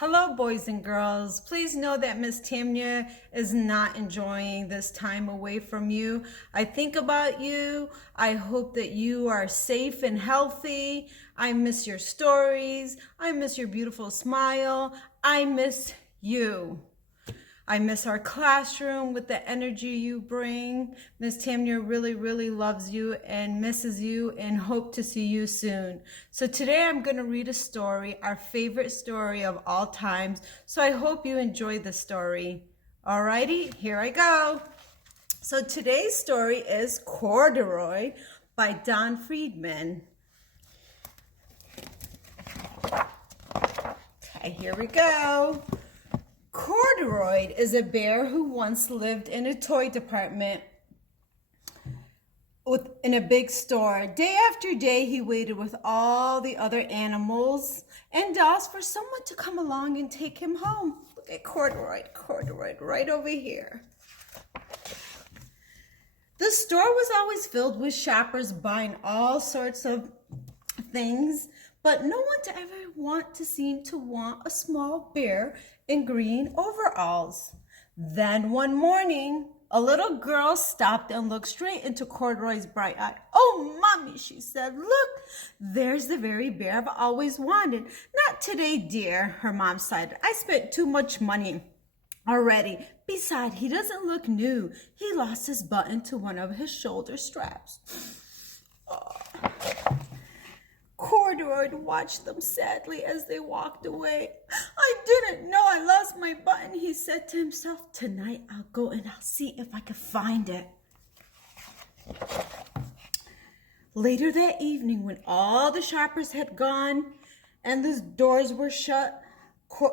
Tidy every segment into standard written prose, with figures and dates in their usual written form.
Hello, boys and girls. Please know that Miss Tamnia is not enjoying this time away from you. I think about you. I hope that you are safe and healthy. I miss your stories. I miss your beautiful smile. I miss you. I miss our classroom with the energy you bring. Miss Tamnia really, really loves you and misses you and hope to see you soon. So today I'm going to read a story, our favorite story of all times. So I hope you enjoy the story. Alrighty, here I go. So today's story is Corduroy by Don Friedman. Okay, here we go. Corduroy is a bear who once lived in a toy department in a big store. Day after day, he waited with all the other animals and dolls for someone to come along and take him home. Look at Corduroy right over here. The store was always filled with shoppers buying all sorts of things, but no one seemed to want a small bear in green overalls. Then one morning, a little girl stopped and looked straight into Corduroy's bright eye. "Oh, Mommy," she said, "look, there's the very bear I've always wanted." "Not today, dear," her mom sighed. "I spent too much money already. Besides, he doesn't look new. He lost his button to one of his shoulder straps." Oh. Corduroy watched them sadly as they walked away. "I didn't know I lost my button," he said to himself. "Tonight I'll go and I'll see if I can find it." Later that evening, when all the shoppers had gone and the doors were shut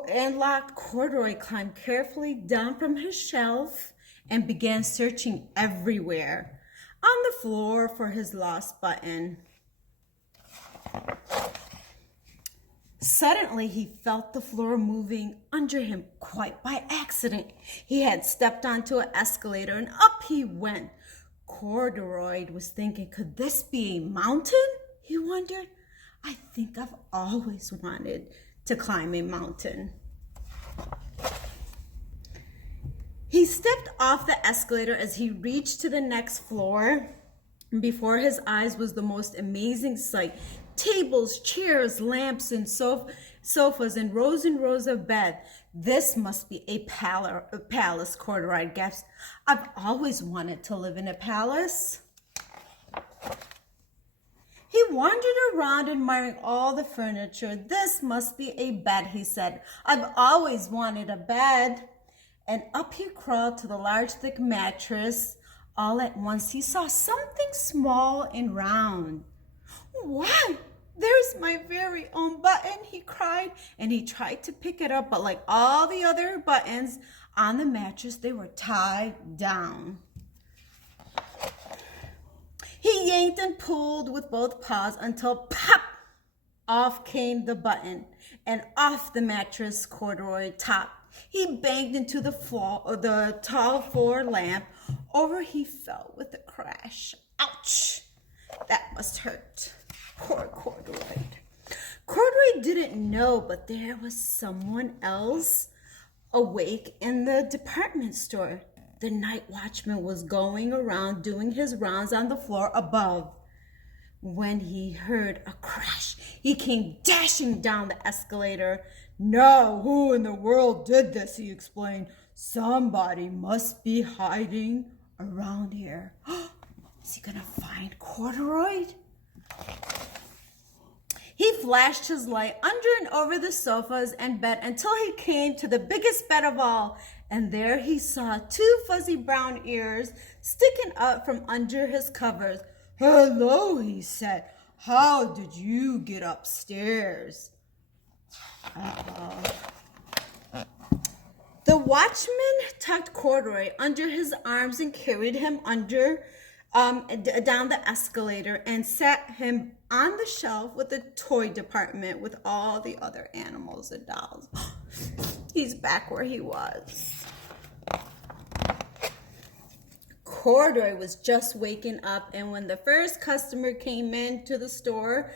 and locked, Corduroy climbed carefully down from his shelf and began searching everywhere on the floor for his lost button. Suddenly, he felt the floor moving under him quite by accident. He had stepped onto an escalator and up he went. Corduroy was thinking, could this be a mountain? He wondered. "I think I've always wanted to climb a mountain." He stepped off the escalator as he reached to the next floor. Before his eyes was the most amazing sight. Tables, chairs, lamps, and sofas, and rows of beds. "This must be a palace," Corduroy gasped. "I've always wanted to live in a palace." He wandered around admiring all the furniture. "This must be a bed," he said. "I've always wanted a bed." And up he crawled to the large, thick mattress. All at once he saw something small and round. "Wow, there's my very own button," he cried, and he tried to pick it up, but like all the other buttons on the mattress, they were tied down. He yanked and pulled with both paws until pop, off came the button, and off the mattress Corduroy topped. He banged into the tall floor lamp. Over he fell with a crash. Ouch! That must hurt. Poor Corduroy. Corduroy didn't know, but there was someone else awake in the department store. The night watchman was going around doing his rounds on the floor above. When he heard a crash, he came dashing down the escalator. "Now, who in the world did this?" he explained. "Somebody must be hiding around here." Is he gonna find Corduroy? He flashed his light under and over the sofas and bed until he came to the biggest bed of all, and there he saw two fuzzy brown ears sticking up from under his covers. "Hello," he said. "How did you get upstairs?" The watchman tucked Corduroy under his arms and carried him down the escalator and sat him on the shelf with the toy department with all the other animals and dolls. He's back where he was. Corduroy was just waking up, and when the first customer came into the store,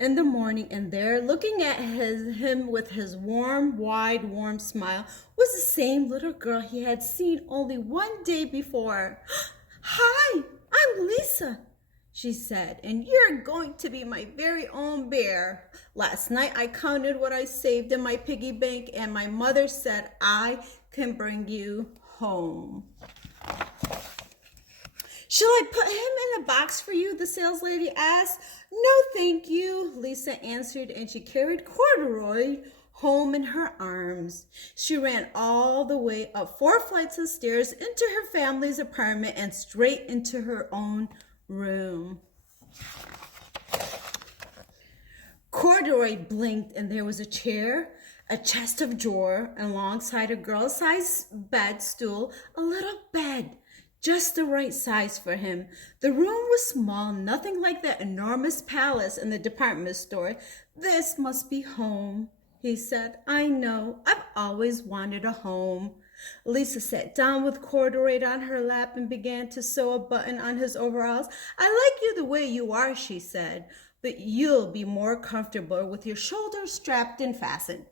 in the morning, and there, looking at him with his warm smile, was the same little girl he had seen only one day before. "Hi, I'm Lisa," she said, "and you're going to be my very own bear. Last night I counted what I saved in my piggy bank, and my mother said I can bring you home." "Shall I put him in a box for you?" the saleslady asked. "No, thank you," Lisa answered, and she carried Corduroy home in her arms. She ran all the way up 4 flights of stairs into her family's apartment and straight into her own room. Corduroy blinked, and there was a chair, a chest of drawers, and alongside a girl-sized bed stool, a little bed, just the right size for him. The room was small, nothing like that enormous palace in the department store. "This must be home," he said. "I know, I've always wanted a home." Lisa sat down with Corduroy on her lap and began to sew a button on his overalls. "I like you the way you are," she said, "but you'll be more comfortable with your shoulders strapped and fastened."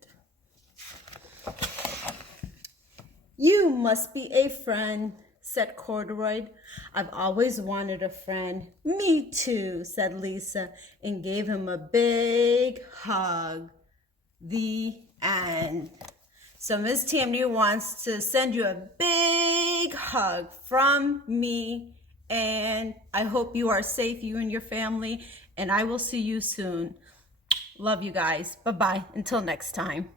"You must be a friend," said Corduroy. "I've always wanted a friend." "Me too," said Lisa, and gave him a big hug. The end. So Miss Tamnia wants to send you a big hug from me, and I hope you are safe, you and your family, and I will see you soon. Love you guys. Bye-bye. Until next time.